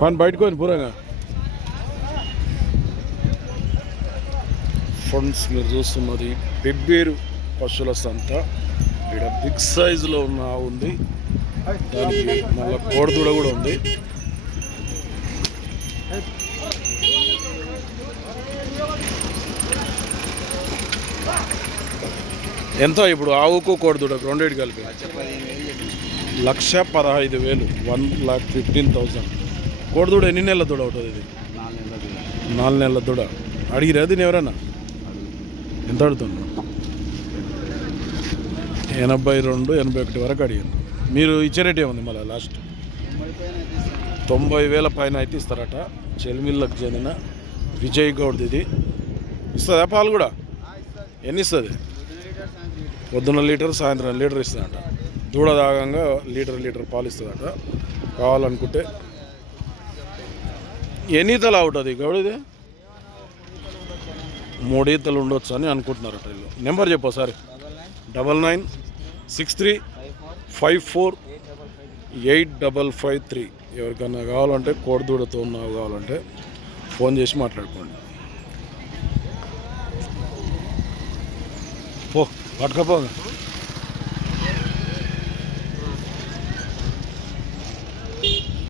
పని బయటకొని పూరంగా ఫండ్స్ మీరు చూస్తున్నది పెబ్బేరు పశువుల సంత. ఇక్కడ బిగ్ సైజులో ఉన్న ఆవు ఉంది, దానికి మళ్ళీ కోడిదూడ కూడా ఉంది. ఎంత ఇప్పుడు ఆవుకు కోడిదూడకు రెండేటి కలిపి? 1,15,000, 1,15,000. కోడిదూడ ఎన్ని నెలల దూడ అవుతుంది? ఇది 4 నెలల దూడ. అడిగిరా దీన్ని ఎవరన్నా? ఎంత అడుగుతున్నా? 82, 81 వరకు అడిగాను. మీరు ఇచ్చే రేట్ ఏముంది మళ్ళీ లాస్ట్? 90,000 పైన అయితే ఇస్తారట. చెల్మిల్లకు చెందిన విజయ్ గౌడ్ది ఇది. ఇస్తుందా పాలు కూడా? ఎన్ని ఇస్తుంది? పొద్దున్న లీటర్, సాయంత్రం లీటర్ ఇస్తుందట. దూడ దాగంగా లీటర్ పాలు ఇస్తుందట. కావాలనుకుంటే ఎన్ని ఈతలు అవుతుంది గౌడిది? 3 ఈతలు ఉండొచ్చు అని అనుకుంటున్నారట వీళ్ళు. నెంబర్ చెప్పు సార్. 9963548553. ఎవరికన్నా కావాలంటే కోడిదూడతో ఉన్నావు కావాలంటే ఫోన్ చేసి మాట్లాడుకోండి. పో పట్టుకపోగా.